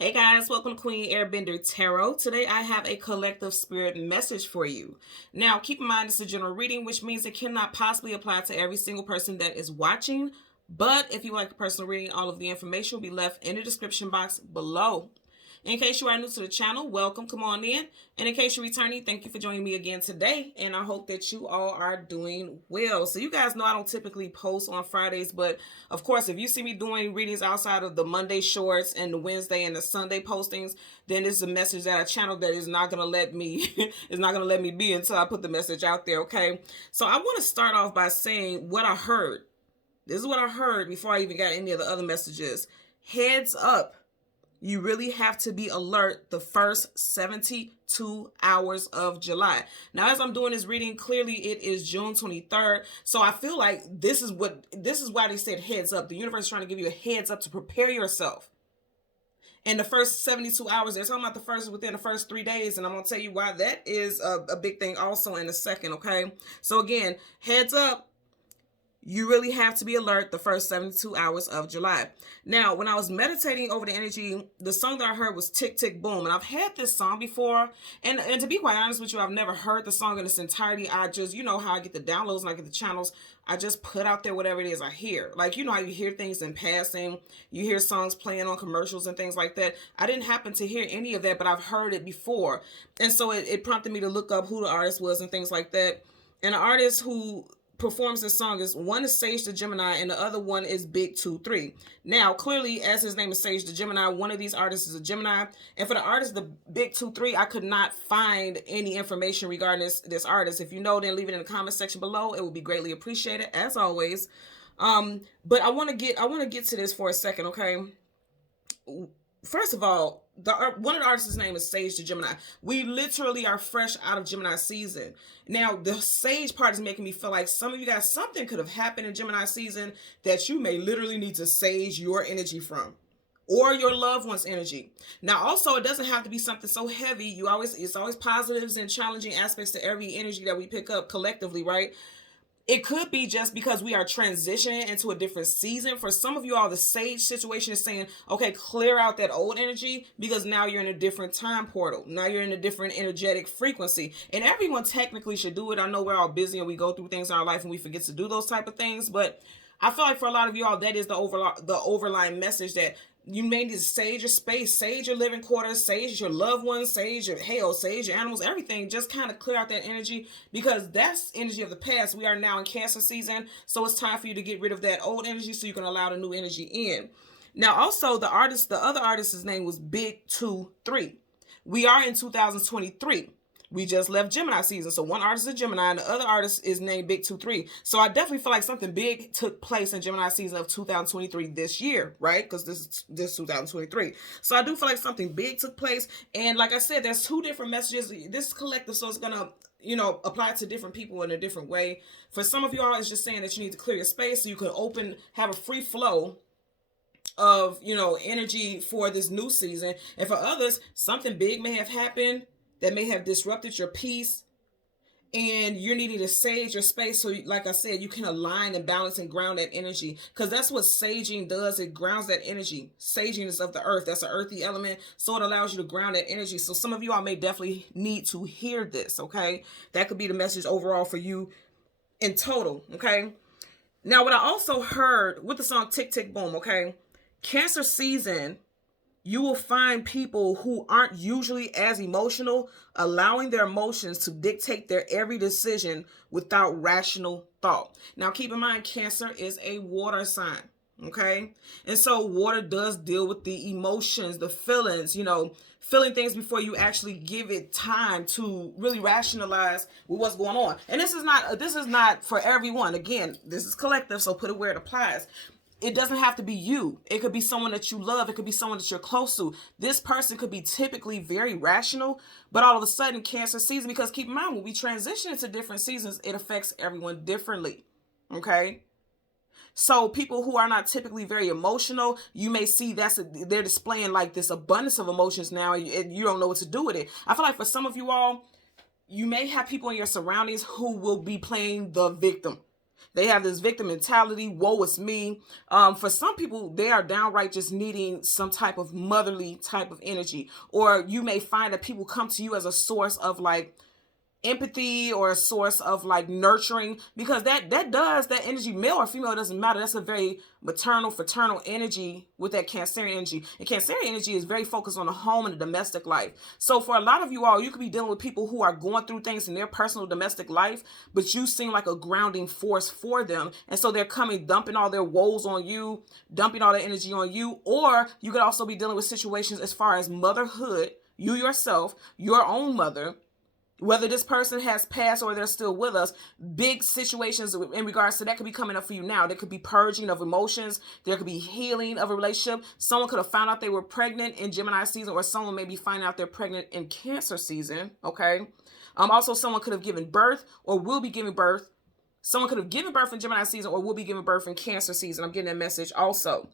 Hey guys, welcome to Queen Airbender Tarot. Today I have a collective spirit message for you. Now, keep in mind this is a general reading, which means it cannot possibly apply to every single person that is watching. But if you like a personal reading, all of the information will be left in the description box below. In case you are new to the channel, welcome, come on in. And in case you're returning, thank you for joining me again today. And I hope that you all are doing well. So you guys know I don't typically post on Fridays, but of course, if you see me doing readings outside of the Monday shorts and the Wednesday and the Sunday postings, then this is a message that I channel that is not going to let me, is not going to let me be until I put the message out there, okay? So I want to start off by saying what I heard. This is what I heard before I even got any of the other messages. Heads up. You really have to be alert the first 72 hours of July. Now, as I'm doing this reading, clearly it is June 23rd. So I feel like this is why they said heads up. The universe is trying to give you a heads up to prepare yourself. In the first 72 hours, they're talking about within the first 3 days. And I'm going to tell you why that is a big thing also in a second, okay? So again, heads up. You really have to be alert the first 72 hours of July. Now, when I was meditating over the energy, the song that I heard was Tick, Tick, Boom. And I've had this song before. And to be quite honest with you, I've never heard the song in its entirety. I just, you know how I get the downloads and I get the channels. I just put out there whatever it is I hear. Like, you know how you hear things in passing. You hear songs playing on commercials and things like that. I didn't happen to hear any of that, but I've heard it before. And so it prompted me to look up who the artist was and things like that. And the artist who performs this song is one is Sage the Gemini and the other one is Big 2-3. Now, clearly, as his name is Sage the Gemini, one of these artists is a Gemini. And for the artist, the Big 2-3, I could not find any information regarding this artist. If you know, then leave it in the comment section below. It would be greatly appreciated, as always. But I want to get to this for a second, okay? First of all, one of the artists' name is Sage the Gemini. We literally are fresh out of Gemini season. Now, the Sage part is making me feel like some of you guys, something could have happened in Gemini season that you may literally need to sage your energy from, or your loved one's energy. Now, also, it doesn't have to be something so heavy. It's always positives and challenging aspects to every energy that we pick up collectively, right? It could be just because we are transitioning into a different season. For some of you all, the Sage situation is saying, okay, clear out that old energy because now you're in a different time portal. Now you're in a different energetic frequency. And everyone technically should do it. I know we're all busy and we go through things in our life and we forget to do those type of things. But I feel like for a lot of you all, that is the overlying message that you may need to sage your space, sage your living quarters, sage your loved ones, sage your animals, everything. Just kind of clear out that energy because that's energy of the past. We are now in Cancer season, so it's time for you to get rid of that old energy so you can allow the new energy in. Now, also, the other artist's name was Big 2-3. We are in 2023. We just left Gemini season. So one artist is Gemini and the other artist is named Big 2-3. So I definitely feel like something big took place in Gemini season of 2023 this year, right? Because this is 2023. So I do feel like something big took place. And like I said, there's two different messages. This is collective, so it's going to, apply to different people in a different way. For some of y'all, it's just saying that you need to clear your space so you can have a free flow of, energy for this new season. And for others, something big may have happened that may have disrupted your peace and you're needing to sage your space. So like I said, you can align and balance and ground that energy because that's what saging does. It grounds that energy. Saging is of the earth. That's an earthy element. So it allows you to ground that energy. So some of you all may definitely need to hear this, okay? That could be the message overall for you in total, okay? Now, what I also heard with the song Tick, Tick, Boom, okay? Cancer season, you will find people who aren't usually as emotional, allowing their emotions to dictate their every decision without rational thought. Now, keep in mind, Cancer is a water sign, okay? And so water does deal with the emotions, the feelings, feeling things before you actually give it time to really rationalize with what's going on. And this is not for everyone. Again, this is collective, so put it where it applies. It doesn't have to be you. It could be someone that you love. It could be someone that you're close to. This person could be typically very rational, but all of a sudden Cancer season, because keep in mind, when we transition into different seasons, it affects everyone differently, okay? So people who are not typically very emotional, you may see they're displaying like this abundance of emotions now, and you don't know what to do with it. I feel like for some of you all, you may have people in your surroundings who will be playing the victim. They have this victim mentality. Woe is me. For some people, they are downright just needing some type of motherly type of energy. Or you may find that people come to you as a source of like empathy or a source of like nurturing, because that energy, male or female, doesn't matter. That's a very maternal, fraternal energy with that Cancerian energy. And Cancerian energy is very focused on the home and the domestic life. So for a lot of you all, you could be dealing with people who are going through things in their personal domestic life, but you seem like a grounding force for them. And so they're coming, dumping all their woes on you, dumping all their energy on you. Or you could also be dealing with situations as far as motherhood, you yourself, your own mother, whether this person has passed or they're still with us. Big situations in regards to that could be coming up for you now. There could be purging of emotions. There could be healing of a relationship. Someone could have found out they were pregnant in Gemini season, or someone may be finding out they're pregnant in Cancer season. Okay. Also, someone could have given birth or will be giving birth. Someone could have given birth in Gemini season or will be giving birth in Cancer season. I'm getting that message also.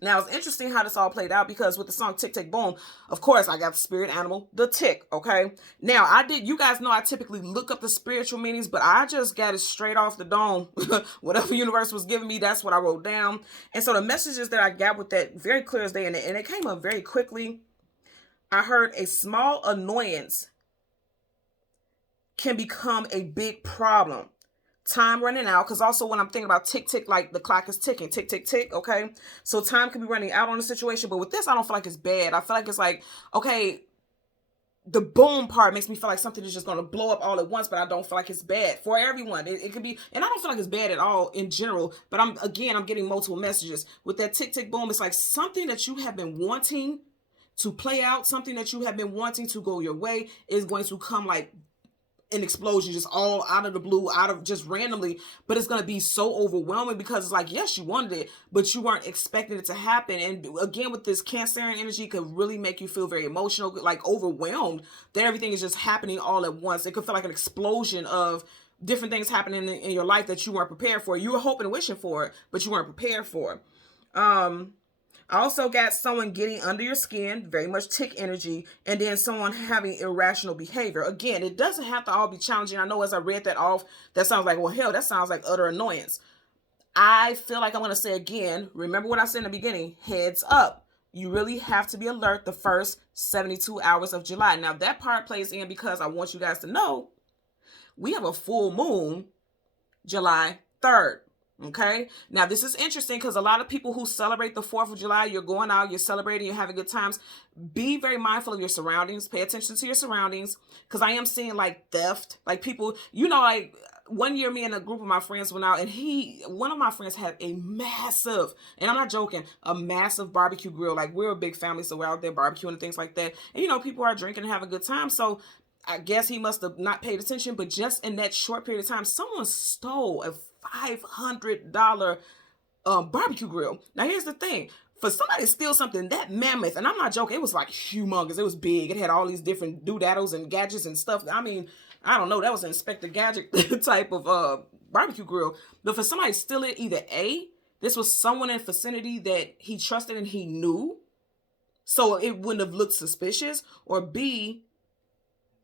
Now, it's interesting how this all played out, because with the song Tick, Tick, Boom, of course, I got the spirit animal, the tick, okay? Now, you guys know I typically look up the spiritual meanings, but I just got it straight off the dome. Whatever universe was giving me, that's what I wrote down. And so the messages that I got with that, very clear as day, and it came up very quickly. I heard a small annoyance can become a big problem. Time running out, because also when I'm thinking about tick, tick, like the clock is ticking, tick, tick, tick, okay? So time can be running out on the situation, but with this, I don't feel like it's bad. I feel like it's like, okay, the boom part makes me feel like something is just going to blow up all at once, but I don't feel like it's bad for everyone. It could be, and I don't feel like it's bad at all in general, but I'm getting multiple messages. With that tick, tick, boom, it's like something that you have been wanting to play out, something that you have been wanting to go your way is going to come like an explosion, just all out of the blue, out of just randomly, but it's going to be so overwhelming, because it's like, yes, you wanted it, but you weren't expecting it to happen. And again, with this Cancerian energy, it could really make you feel very emotional, like overwhelmed, that everything is just happening all at once. It could feel like an explosion of different things happening in your life that you weren't prepared for. You were hoping and wishing for it, but you weren't prepared for. I also got someone getting under your skin, very much tick energy, and then someone having irrational behavior. Again, it doesn't have to all be challenging. I know as I read that off, that sounds like, well, hell, that sounds like utter annoyance. I feel like I'm going to say again, remember what I said in the beginning, heads up. You really have to be alert the first 72 hours of July. Now, that part plays in because I want you guys to know we have a full moon July 3rd. Okay. Now, this is interesting because a lot of people who celebrate the 4th of July, you're going out, you're celebrating, you're having good times. Be very mindful of your surroundings. Pay attention to your surroundings, because I am seeing like theft, like people, like one year me and a group of my friends went out, and one of my friends had a massive, and I'm not joking, a massive barbecue grill. Like, we're a big family, so we're out there barbecuing and things like that. And people are drinking and having a good time. So I guess he must have not paid attention, but just in that short period of time, someone stole a $500 barbecue grill. Now, here's the thing. For somebody to steal something that mammoth, and I'm not joking, it was like humongous. It was big. It had all these different doodaddles and gadgets and stuff. I mean, I don't know. That was an Inspector Gadget type of barbecue grill. But for somebody to steal it, either A, this was someone in vicinity that he trusted and he knew, so it wouldn't have looked suspicious, or B,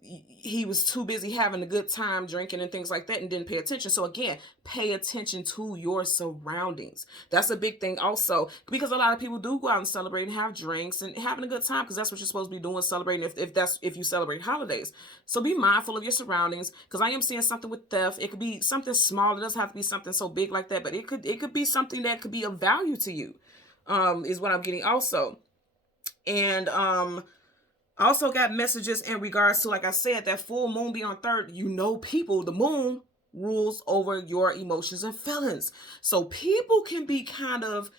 he was too busy having a good time drinking and things like that and didn't pay attention. So again, pay attention to your surroundings. That's a big thing also, because a lot of people do go out and celebrate and have drinks and having a good time, because that's what you're supposed to be doing, celebrating if you celebrate holidays. So be mindful of your surroundings, because I am seeing something with theft. It could be something small. It doesn't have to be something so big like that, but it could be something that could be of value to you, is what I'm getting also. And I also got messages in regards to, like I said, that full moon being on 3rd. People, the moon rules over your emotions and feelings. So people can be kind of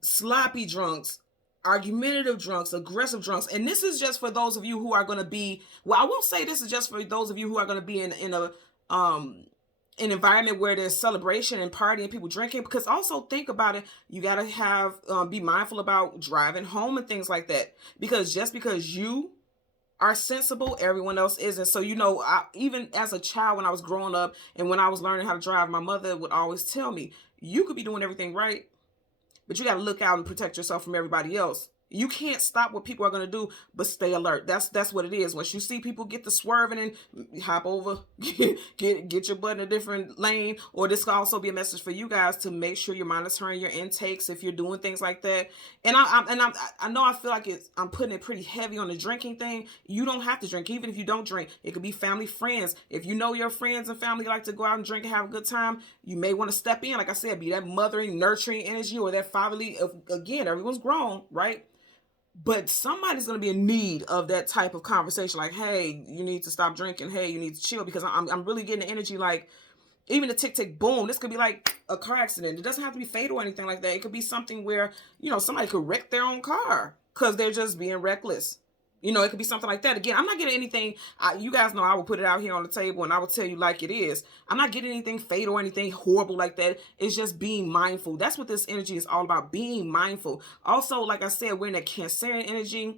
sloppy drunks, argumentative drunks, aggressive drunks. And this is just for those of you who are going to be, I won't say this is just for those of you who are going to be in an environment where there's celebration and party and people drinking, because also think about it, you got to have be mindful about driving home and things like that, because just because you are sensible, everyone else isn't. So even as a child, when I was growing up and when I was learning how to drive, my mother would always tell me, you could be doing everything right, but you got to look out and protect yourself from everybody else. You can't stop what people are going to do, but stay alert. That's what it is. Once you see people get to swerving and hop over, get your butt in a different lane. Or this could also be a message for you guys to make sure you're monitoring your intakes if you're doing things like that. And I know I feel like I'm putting it pretty heavy on the drinking thing. You don't have to drink, even if you don't drink. It could be family, friends. If you know your friends and family like to go out and drink and have a good time, you may want to step in. Like I said, be that mothering, nurturing energy or that fatherly. Again, everyone's grown, right? But somebody's going to be in need of that type of conversation. Like, hey, you need to stop drinking. Hey, you need to chill, because I'm really getting the energy like, even the tick, tick, boom. This could be like a car accident. It doesn't have to be fatal or anything like that. It could be something where, somebody could wreck their own car because they're just being reckless. It could be something like that. Again, I'm not getting anything. You guys know I will put it out here on the table and I will tell you like it is. I'm not getting anything fatal or anything horrible like that. It's just being mindful. That's what this energy is all about, being mindful. Also, like I said, we're in that Cancerian energy.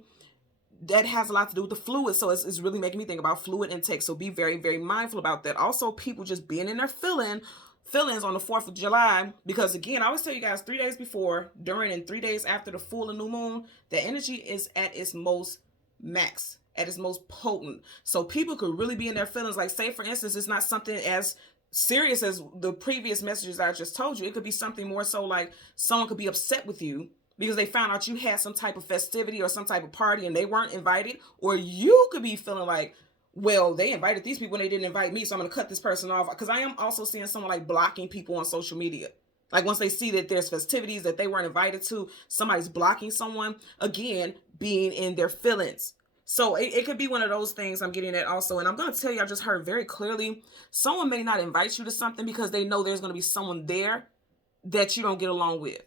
That has a lot to do with the fluid. So it's really making me think about fluid intake. So be very, very mindful about that. Also, people just being in their feelings on the 4th of July. Because again, I always tell you guys 3 days before, during, and 3 days after the full and new moon, the energy is at its most max, at its most potent. So people could really be in their feelings. Like, say for instance, it's not something as serious as the previous messages I just told you. It could be something more so like someone could be upset with you because they found out you had some type of festivity or some type of party and they weren't invited. Or you could be feeling like, well, they invited these people and they didn't invite me, so I'm going to cut this person off. Because I am also seeing someone like blocking people on social media. Like, once they see that there's festivities that they weren't invited to, somebody's blocking someone. Again, being in their feelings. So it could be one of those things I'm getting at also. And I'm going to tell you, I just heard very clearly, someone may not invite you to something because they know there's going to be someone there that you don't get along with.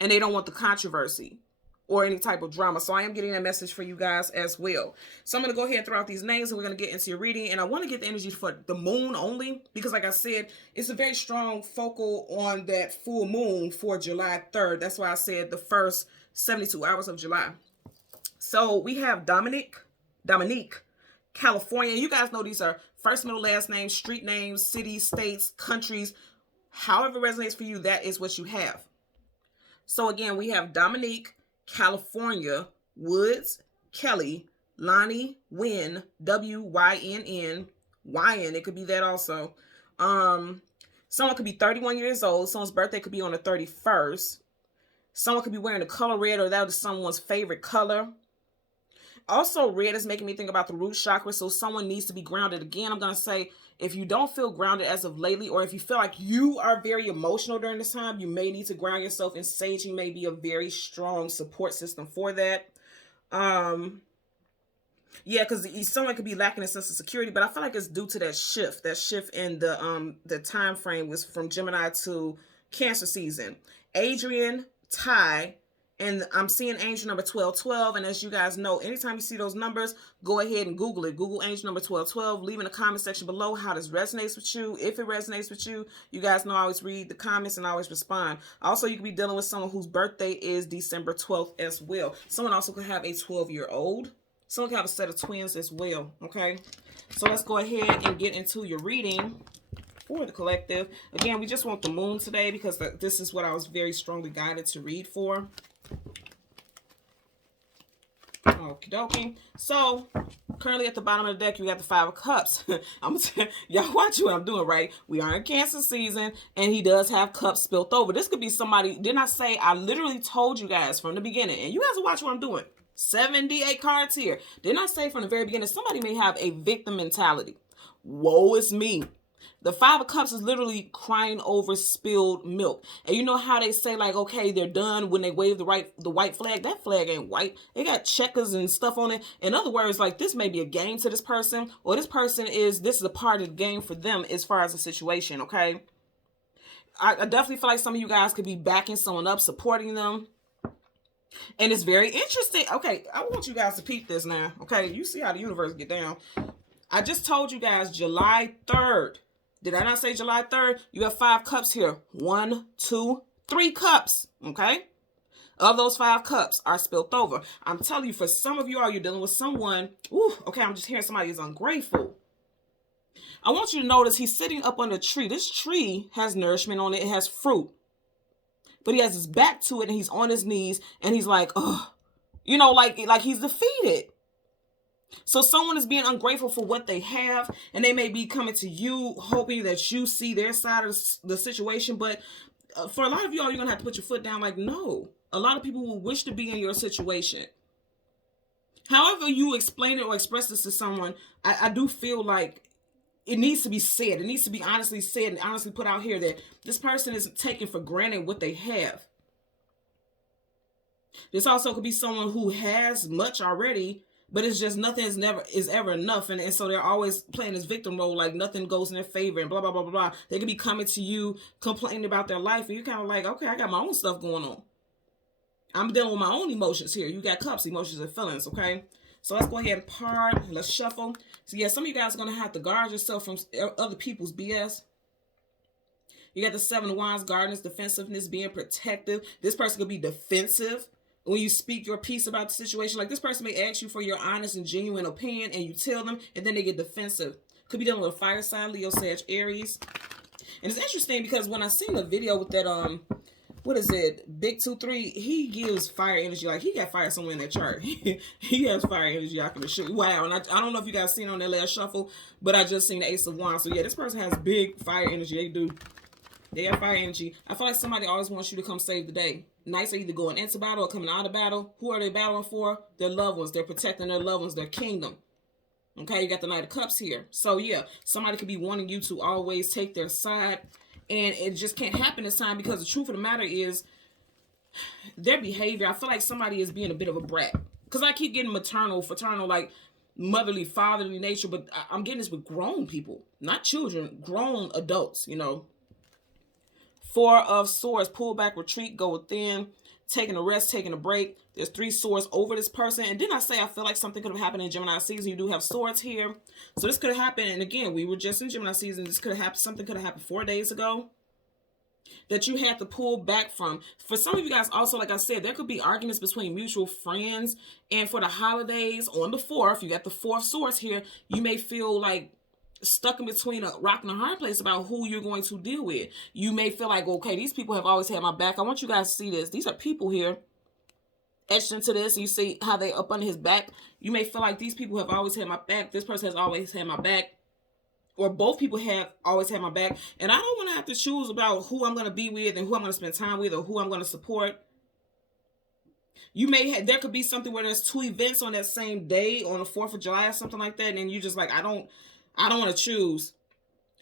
And they don't want the controversy or any type of drama. So I am getting a message for you guys as well. So I'm going to go ahead and throw out these names and we're going to get into your reading. And I want to get the energy for the moon only because, like I said, it's a very strong focal on that full moon for July 3rd. That's why I said the first 72 hours of July. So we have Dominique, California. You guys know these are first, middle, last names, street names, cities, states, countries. However resonates for you, that is what you have. So again, we have Dominique, California, Woods, Kelly, Lonnie, Wynn, Wynn, YN. It could be that also. Someone could be 31 years old. Someone's birthday could be on the 31st. Someone could be wearing the color red, or that is someone's favorite color. Also, red is making me think about the root chakra, so someone needs to be grounded. Again, I'm going to say, if you don't feel grounded as of lately, or if you feel like you are very emotional during this time, you may need to ground yourself, and saging may be a very strong support system for that. Yeah, because someone could be lacking a sense of security, but I feel like it's due to that shift in the time frame was from Gemini to Cancer season. Adrian, Ty, and I'm seeing angel number 1212. And as you guys know, anytime you see those numbers, go ahead and Google it. Google angel number 1212. Leave in the comment section below how this resonates with you. If it resonates with you, you guys know I always read the comments and I always respond. Also, you could be dealing with someone whose birthday is December 12th as well. Someone also could have a 12-year-old. Someone could have a set of twins as well, okay? So let's go ahead and get into your reading for the collective. Again, we just want the moon today because this is what I was very strongly guided to read for. Okie dokie. So, currently at the bottom of the deck, you got the 5 of Cups. I'm gonna tell y'all, watch what I'm doing, right? We are in Cancer season, and he does have cups spilt over. This could be somebody, didn't I say, I literally told you guys from the beginning, and you guys will watch what I'm doing. 78 cards here. Didn't I say from the very beginning, somebody may have a victim mentality. Woe is me. The 5 of Cups is literally crying over spilled milk. And you know how they say, like, okay, they're done when they wave the white flag? That flag ain't white. It got checkers and stuff on it. In other words, like, this may be a game to this person, or this is a part of the game for them as far as the situation, okay? I definitely feel like some of you guys could be backing someone up, supporting them. And it's very interesting. Okay, I want you guys to peep this now, okay? You see how the universe get down. I just told you guys July 3rd. Did I not say July 3rd? You have 5 cups here. 1, 2, 3 cups. Okay? Of those 5 cups are spilt over. I'm telling you, for some of you all, you're dealing with someone. Ooh, okay, I'm just hearing somebody is ungrateful. I want you to notice he's sitting up on a tree. This tree has nourishment on it. It has fruit. But he has his back to it and he's on his knees and he's like, oh, You know, like he's defeated. So someone is being ungrateful for what they have, and they may be coming to you hoping that you see their side of the situation. But for a lot of y'all, you're gonna have to put your foot down. Like, no, a lot of people will wish to be in your situation. However you explain it or express this to someone, I do feel like it needs to be said. It needs to be honestly said and honestly put out here that this person is taking for granted what they have. This also could be someone who has much already, but it's just nothing is ever enough, and so they're always playing this victim role, like nothing goes in their favor and blah blah blah blah blah. They could be coming to you complaining about their life, and you're kind of like, okay, I got my own stuff going on. I'm dealing with my own emotions here. You got cups, emotions, and feelings, okay? So let's go ahead and part. Let's shuffle. So yeah, some of you guys are going to have to guard yourself from other people's BS. You got the Seven of Wands, guardedness, defensiveness, being protective. This person could be defensive when you speak your piece about the situation. Like, this person may ask you for your honest and genuine opinion, and you tell them, and then they get defensive. Could be dealing with a fire sign, Leo, Sag, Aries. And it's interesting because when I seen the video with that, what is it, Big 2-3, he gives fire energy. Like, he got fire somewhere in that chart. He has fire energy, I can assure you. Wow. And I don't know if you guys seen on that last shuffle, but I just seen the Ace of Wands. So yeah, this person has big fire energy. They do. They have fire energy. I feel like somebody always wants you to come save the day. Knights are either going into battle or coming out of battle. Who are they battling for? Their loved ones. They're protecting their loved ones, their kingdom. Okay, you got the Knight of Cups here. So yeah, somebody could be wanting you to always take their side, and it just can't happen this time because the truth of the matter is their behavior. I feel like somebody is being a bit of a brat, because I keep getting maternal, fraternal, like motherly, fatherly nature, but I'm getting this with grown people, not children, grown adults, you know. Four of Swords, pull back, retreat, go within, taking a rest, taking a break. There's 3 swords over this person. And didn't I say I feel like something could have happened in Gemini season? You do have swords here. So this could have happened. And again, we were just in Gemini season. This could have happened. Something could have happened 4 days ago that you had to pull back from. For some of you guys also, like I said, there could be arguments between mutual friends. And for the holidays on the 4th, you got the 4 of Swords here. You may feel like stuck in between a rock and a hard place about who you're going to deal with. You may feel like, okay, these people have always had my back. I want you guys to see this. These are people here etched into this. You see how they up under his back. You may feel like these people have always had my back. This person has always had my back. Or both people have always had my back. And I don't want to have to choose about who I'm going to be with and who I'm going to spend time with or who I'm going to support. You may have, there could be something where there's 2 events on that same day, on the 4th of July or something like that. And you just like, I don't want to choose.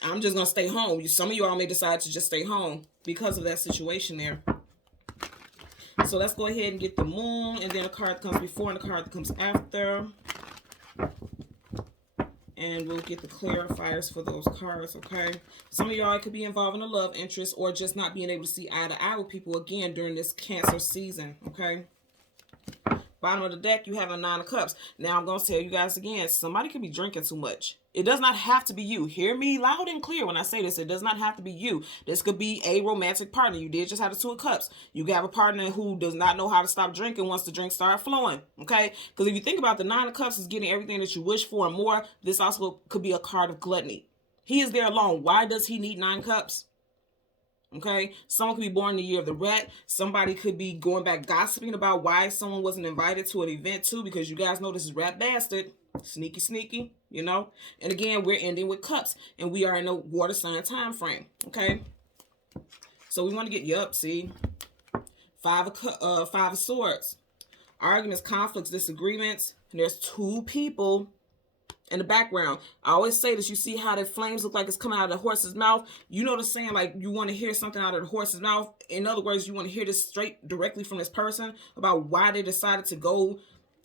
I'm just going to stay home. Some of you all may decide to just stay home because of that situation there. So let's go ahead and get the Moon, and then a card that comes before and a card that comes after. And we'll get the clarifiers for those cards, okay? Some of y'all could be involved in a love interest or just not being able to see eye to eye with people again during this Cancer season, okay? Bottom of the deck, you have a 9 of Cups. Now, I'm going to tell you guys again, somebody could be drinking too much. It does not have to be you. Hear me loud and clear when I say this. It does not have to be you. This could be a romantic partner. You did just have the 2 of Cups. You have a partner who does not know how to stop drinking once the drink start flowing, okay? Because if you think about the 9 of Cups is getting everything that you wish for and more, this also could be a card of gluttony. He is there alone. Why does he need 9 cups? Okay, someone could be born in the year of the rat. Somebody could be going back gossiping about why someone wasn't invited to an event too, because you guys know this is rat bastard. Sneaky, sneaky, you know. And again, we're ending with cups, and we are in a water sign time frame. Okay, so we want to get you up. See, 5 of Swords, arguments, conflicts, disagreements. And there's 2 people in the background. I always say this. You see how the flames look like it's coming out of the horse's mouth? You know the saying, like, you want to hear something out of the horse's mouth. In other words, you want to hear this straight directly from this person about why they decided to go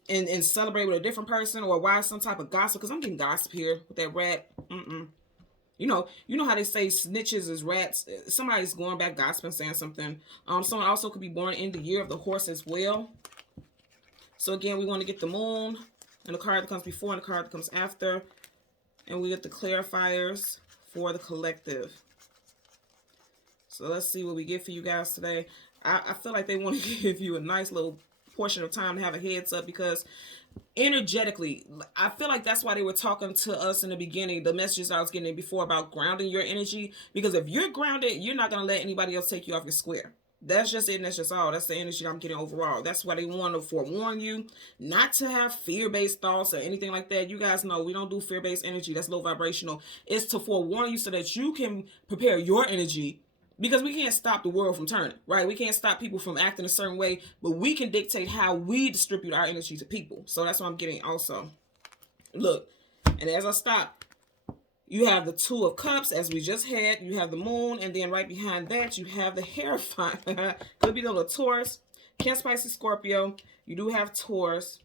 and celebrate with a different person, or why some type of gossip. Because I'm getting gossip here with that rat. You know how they say snitches is rats. Somebody's going back gossiping, saying something. Someone also could be born in the year of the horse as well. So again, we want to get the Moon, and the card that comes before and the card that comes after. And we get the clarifiers for the collective. So let's see what we get for you guys today. I feel like they want to give you a nice little portion of time to have a heads up, because energetically, I feel like that's why they were talking to us in the beginning, the messages I was getting before about grounding your energy. Because if you're grounded, you're not going to let anybody else take you off your square. That's just it, and that's just all. That's the energy I'm getting overall. That's why they want to forewarn you not to have fear-based thoughts or anything like that. You guys know we don't do fear-based energy. That's low vibrational. It's to forewarn you so that you can prepare your energy, because we can't stop the world from turning, right? We can't stop people from acting a certain way, but we can dictate how we distribute our energy to people. So that's what I'm getting also. Look, and as I stop, you have the Two of Cups, as we just had. You have the Moon, and then right behind that, you have the Hierophant. Could be the little Taurus, Cancer, Pisces, Scorpio. You do have Taurus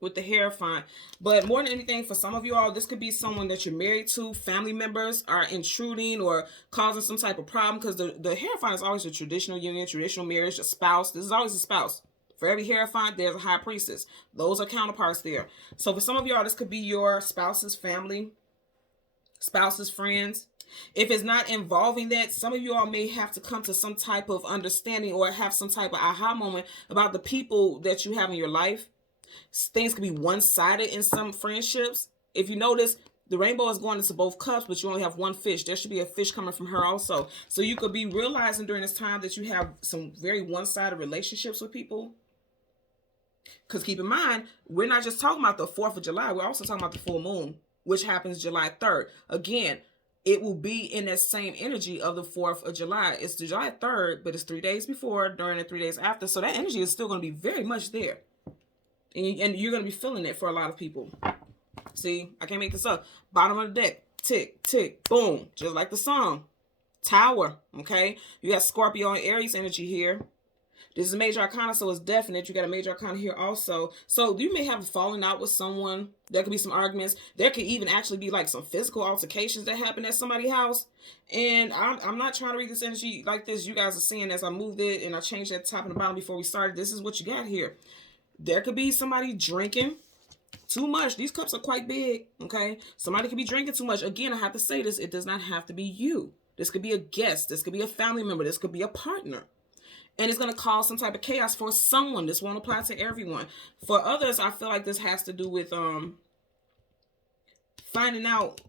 with the Hierophant. But more than anything, for some of you all, this could be someone that you're married to. Family members are intruding or causing some type of problem, because the Hierophant is always a traditional union, traditional marriage, a spouse. This is always a spouse. For every Hierophant, there's a High Priestess. Those are counterparts there. So for some of y'all, this could be your spouse's family, spouse's friends. If it's not involving that, some of you all may have to come to some type of understanding or have some type of aha moment about the people that you have in your life. Things can be one-sided in some friendships. If you notice, the rainbow is going into both cups, but you only have one fish. There should be a fish coming from her also. So you could be realizing during this time that you have some very one-sided relationships with people. Because keep in mind, we're not just talking about the 4th of July. We're also talking about the full moon, which happens July 3rd. Again, it will be in that same energy of the 4th of July. It's July 3rd, but it's 3 days before, during, and 3 days after. So that energy is still going to be very much there. And you're going to be feeling it for a lot of people. See, I can't make this up. Bottom of the deck. Tick, tick, boom. Just like the song. Tower, okay? You got Scorpio and Aries energy here. This is a major arcana, so it's definite. You got a major arcana here also. So you may have a falling out with someone. There could be some arguments. There could even actually be like some physical altercations that happen at somebody's house. And I'm not trying to read this energy like this. You guys are seeing as I moved it and I changed that top and the bottom before we started. This is what you got here. There could be somebody drinking too much. These cups are quite big, okay? Somebody could be drinking too much. Again, I have to say this. It does not have to be you. This could be a guest. This could be a family member. This could be a partner. And it's going to cause some type of chaos for someone. This won't apply to everyone. For others, I feel like this has to do with finding out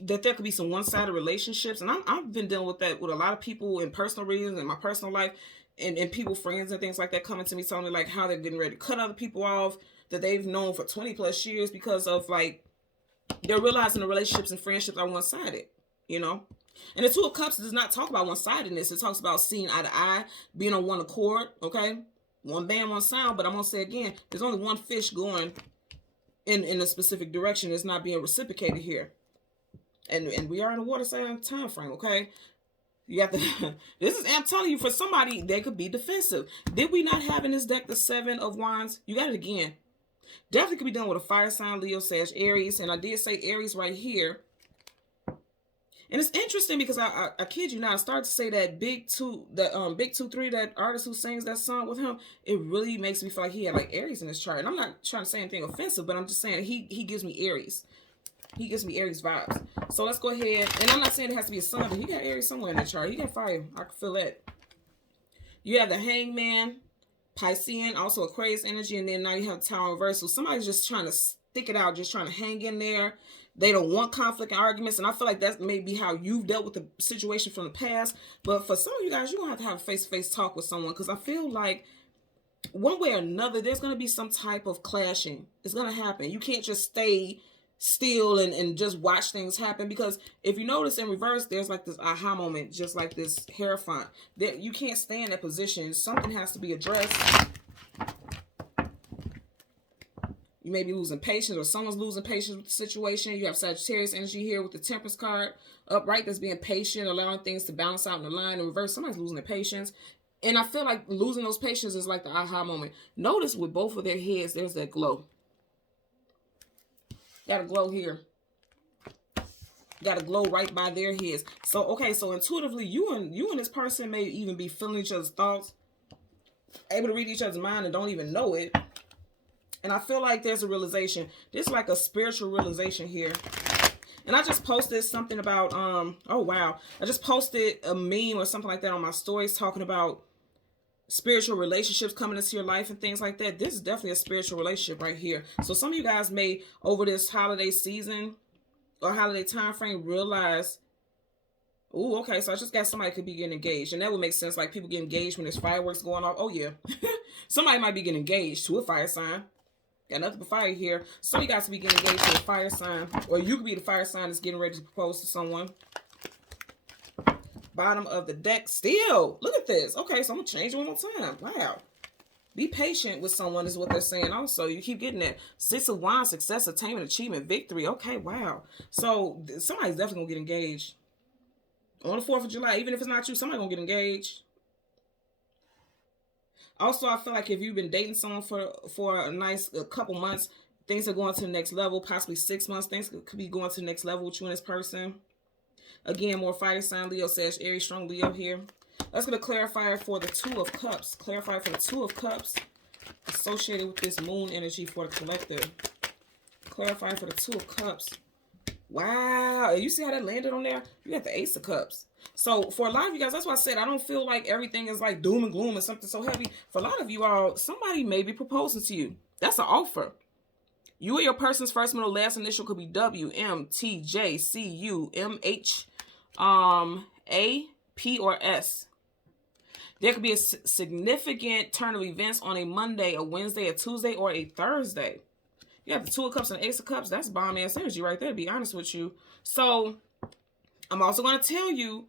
that there could be some one-sided relationships. And I've been dealing with that with a lot of people in personal reasons, in my personal life, and people, friends and things like that coming to me telling me like how they're getting ready to cut other people off that they've known for 20 plus years because of like, they're realizing the relationships and friendships are one-sided, you know? And the Two of Cups does not talk about one-sidedness. It talks about seeing eye to eye, being on one accord, okay? One band, one sound. But I'm going to say again, there's only one fish going in a specific direction. It's not being reciprocated here. And we are in a water sign time frame, okay? You got the... This is... I'm telling you, for somebody, they could be defensive. Did we not have in this deck the 7 of Wands? You got it again. Definitely could be done with a fire sign, Leo, Sag, Aries. And I did say Aries right here. And it's interesting because I kid you not, I started to say that Big 2-3, that artist who sings that song with him, it really makes me feel like he had like Aries in his chart. And I'm not trying to say anything offensive, but I'm just saying he gives me Aries. He gives me Aries vibes. So let's go ahead. And I'm not saying it has to be a sun, but he got Aries somewhere in that chart. He got fire. I can feel that. You have the Hangman, Piscean, also Aquarius energy, and then now you have the Tower reversal. Somebody's just trying to stick it out, just trying to hang in there. They don't want conflict and arguments, and I feel like that may be how you've dealt with the situation from the past. But for some of you guys, you're going to have a face-to-face talk with someone, because I feel like one way or another, there's going to be some type of clashing. It's going to happen. You can't just stay still and just watch things happen, because if you notice in reverse, there's like this aha moment, just like this Hierophant. That you can't stay in that position. Something has to be addressed. You may be losing patience, or someone's losing patience with the situation. You have Sagittarius energy here with the Temperance card. Upright, that's being patient, allowing things to balance out in the line. In reverse, somebody's losing their patience. And I feel like losing those patience is like the aha moment. Notice with both of their heads, there's that glow. Got a glow here. Got a glow right by their heads. So, okay, so intuitively, you and this person may even be feeling each other's thoughts, able to read each other's mind and don't even know it. And I feel like there's a realization. There's like a spiritual realization here. And I just posted something about, oh wow. I just posted a meme or something like that on my stories talking about spiritual relationships coming into your life and things like that. This is definitely a spiritual relationship right here. So some of you guys may, over this holiday season or holiday time frame, realize Ooh, okay. So I just got somebody could be getting engaged, and that would make sense. Like people get engaged when there's fireworks going off. Oh yeah, somebody might be getting engaged to a fire sign. Got nothing but fire here. Some of you guys could be getting engaged to a fire sign, or you could be the fire sign that's getting ready to propose to someone. Bottom of the deck still. Look at this. Okay, so I'm gonna change it one more time. Wow. Be patient with someone is what they're saying. Also, you keep getting that 6 of Wands, success, attainment, achievement, victory. Okay, wow. So somebody's definitely gonna get engaged on the 4th of July. Even if it's not you, somebody's gonna get engaged. Also, I feel like if you've been dating someone for a couple months, things are going to the next level. Possibly 6 months, things could be going to the next level with you and this person. Again, more fire sign, Leo, Sag, Aries, strong Leo here. Let's get a clarifier for the 2 of Cups. Clarifier for the 2 of Cups associated with this moon energy for the collective. Clarifier for the 2 of Cups. Wow. You see how that landed on there? You got the Ace of Cups. So for a lot of you guys, that's why I said I don't feel like everything is like doom and gloom and something so heavy. For a lot of you all, somebody may be proposing to you. That's an offer. You or your person's first, middle, last initial could be W, M, T, J, C, U, M, H, A, P, or S. There could be a significant turn of events on a Monday, a Wednesday, a Tuesday, or a Thursday. You have the 2 of Cups and the Ace of Cups. That's bomb-ass energy right there, to be honest with you. So, I'm also going to tell you,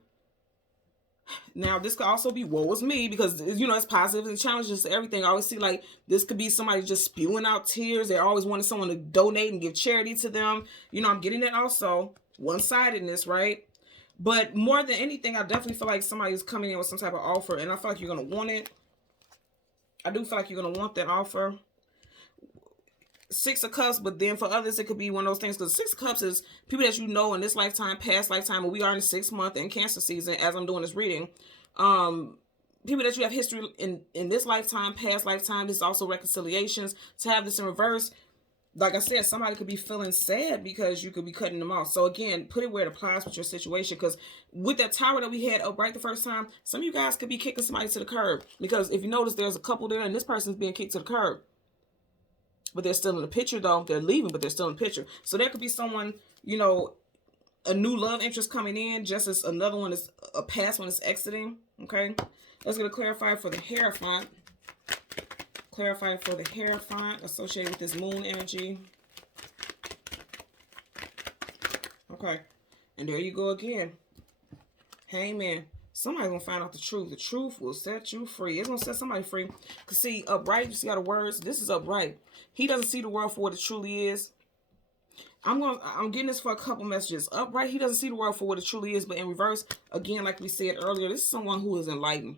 now this could also be woe is me, because, you know, it's positives and challenges to everything. I always see, like, this could be somebody just spewing out tears. They always wanted someone to donate and give charity to them. You know, I'm getting that also. One-sidedness, right? But more than anything, I definitely feel like somebody is coming in with some type of offer, and I feel like you're going to want it. I do feel like you're going to want that offer. 6 of Cups, but then for others, it could be one of those things, because 6 of Cups is people that you know in this lifetime, past lifetime, and we are in the 6th month in Cancer season as I'm doing this reading. People that you have history in this lifetime, past lifetime. This is also reconciliations. To have this in reverse, like I said, somebody could be feeling sad because you could be cutting them off. So again, put it where it applies with your situation, because with that tower that we had up right the first time, some of you guys could be kicking somebody to the curb, because if you notice, there's a couple there and this person's being kicked to the curb. But they're still in the picture, though. They're leaving, but they're still in the picture. So there could be someone, you know, a new love interest coming in, just as another one is a past one is exiting. Okay. Let's get a clarifier for the Hierophant. Clarifier for the Hierophant associated with this moon energy. Okay. And there you go again. Hangman. Somebody's going to find out the truth. The truth will set you free. It's going to set somebody free. Because see, upright, you see how the words, this is upright. He doesn't see the world for what it truly is. I'm getting this for a couple messages. Upright, he doesn't see the world for what it truly is. But in reverse, again, like we said earlier, this is someone who is enlightened.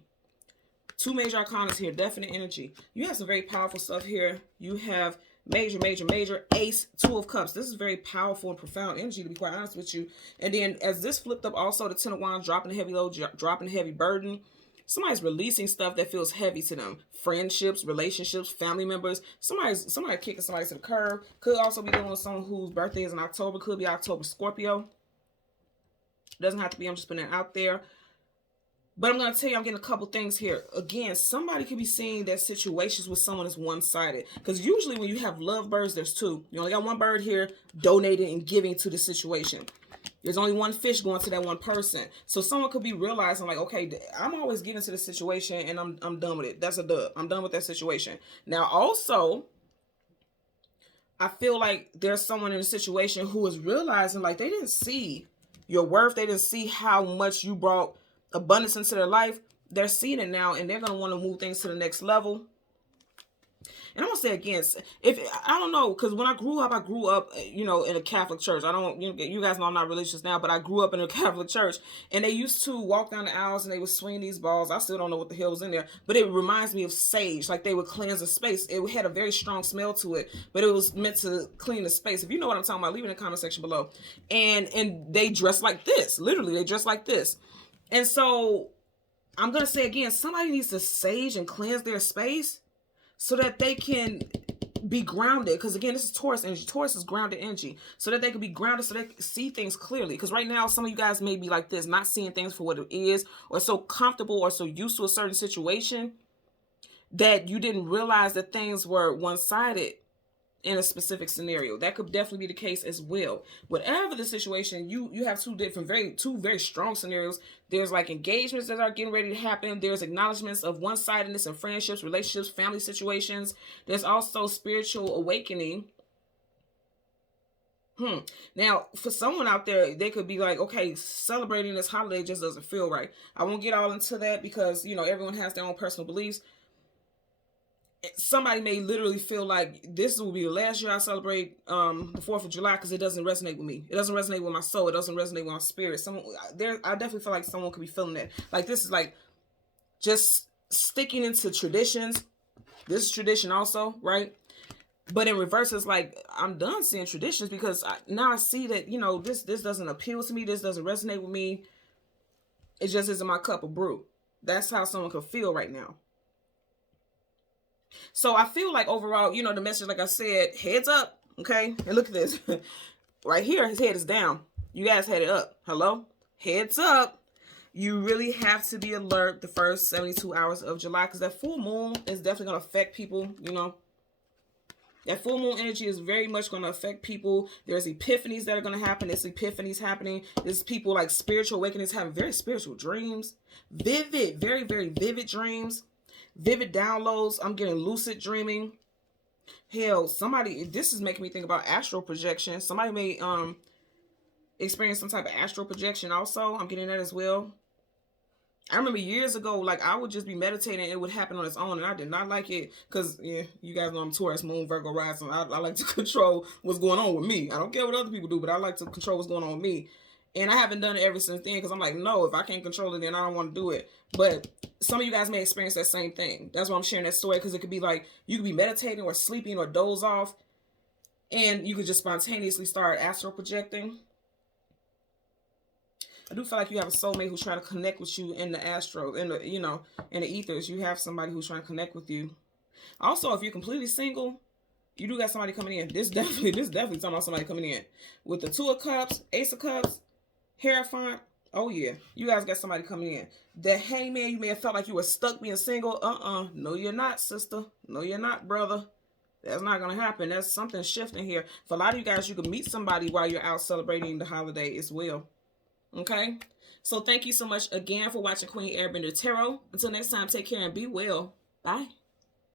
2 major arcanas here, definite energy. You have some very powerful stuff here. You have major, major, major Ace, 2 of Cups. This is very powerful and profound energy, to be quite honest with you. And then as this flipped up, also the 10 of Wands, dropping a heavy load, dropping a heavy burden. Somebody's releasing stuff that feels heavy to them. Friendships, relationships, family members. Somebody kicking somebody to the curb. Could also be dealing with someone whose birthday is in October. Could be October Scorpio. Doesn't have to be. I'm just putting it out there. But I'm going to tell you, I'm getting a couple things here. Again, somebody could be seeing that situations with someone is one-sided. Because usually when you have love birds, there's 2. You only got 1 bird here donating and giving to the situation. There's only 1 fish going to that 1 person. So someone could be realizing, like, okay, I'm always giving to the situation and I'm done with it. That's a dub. I'm done with that situation. Now, also, I feel like there's someone in a situation who is realizing, like, they didn't see your worth. They didn't see how much you brought abundance into their life. They're seeing it now, and they're going to want to move things to the next level. And I'm going to say again, I don't know, because when I grew up, you know, in a Catholic church. You guys know I'm not religious now, but I grew up in a Catholic church, and they used to walk down the aisles and they would swing these balls. I still don't know what the hell was in there, but it reminds me of sage, like they would cleanse the space. It had a very strong smell to it, but it was meant to clean the space. If you know what I'm talking about, leave it in the comment section below. And they dress like this. Literally, they dress like this. And so I'm going to say again, somebody needs to sage and cleanse their space so that they can be grounded. Because again, this is Taurus energy. Taurus is grounded energy. So that they can be grounded, so they can see things clearly. Because right now, some of you guys may be like this, not seeing things for what it is, or so comfortable or so used to a certain situation that you didn't realize that things were one-sided. in a specific scenario. That could definitely be the case as well. Whatever the situation, you have two very strong scenarios. There's like engagements that are getting ready to happen. There's acknowledgments of one-sidedness in friendships, relationships, family situations. There's also spiritual awakening. Now, for someone out there, they could be like, okay, celebrating this holiday just doesn't feel right. I won't get all into that because, you know, everyone has their own personal beliefs. Somebody may literally feel like this will be the last year I celebrate the 4th of July because it doesn't resonate with me. It doesn't resonate with my soul. It doesn't resonate with my spirit. I definitely feel like someone could be feeling that. Like, this is like just sticking into traditions. This is tradition also, right? But in reverse, it's like, I'm done seeing traditions because now I see that, you know, this doesn't appeal to me. This doesn't resonate with me. It just isn't my cup of brew. That's how someone could feel right now. So I feel like overall, you know, the message, like I said, heads up, okay? And look at this. Right here, his head is down. You guys had it up. Hello? Heads up. You really have to be alert the first 72 hours of July because that full moon is definitely going to affect people, you know. That full moon energy is very much going to affect people. There's epiphanies that are going to happen. There's epiphanies happening. There's people like spiritual awakenings having very spiritual dreams. Vivid, very, very vivid dreams. Vivid downloads. I'm getting lucid dreaming. Hell, this is making me think about astral projection. Somebody may experience some type of astral projection also. I'm getting that as well. I remember years ago, like, I would just be meditating and it would happen on its own, and I did not like it because, yeah, you guys know I'm Taurus, Moon, Virgo, rising. I like to control what's going on with me. I don't care what other people do, but I like to control what's going on with me. And I haven't done it ever since then because I'm like, no, if I can't control it, then I don't want to do it. But some of you guys may experience that same thing. That's why I'm sharing that story, because it could be like you could be meditating or sleeping or doze off, and you could just spontaneously start astral projecting. I do feel like you have a soulmate who's trying to connect with you in the astro, in the, you know, in the ethers. You have somebody who's trying to connect with you. Also, if you're completely single, you do got somebody coming in. This definitely talking about somebody coming in with the 2 of Cups, Ace of Cups, Hierophant. Oh yeah, you guys got somebody coming in. The Hangman, you may have felt like you were stuck being single. No, you're not, sister. No, you're not, brother. That's not going to happen. There's something shifting here. For a lot of you guys, you can meet somebody while you're out celebrating the holiday as well. Okay, so thank you so much again for watching Queen Airbender Tarot. Until next time, take care and be well. Bye.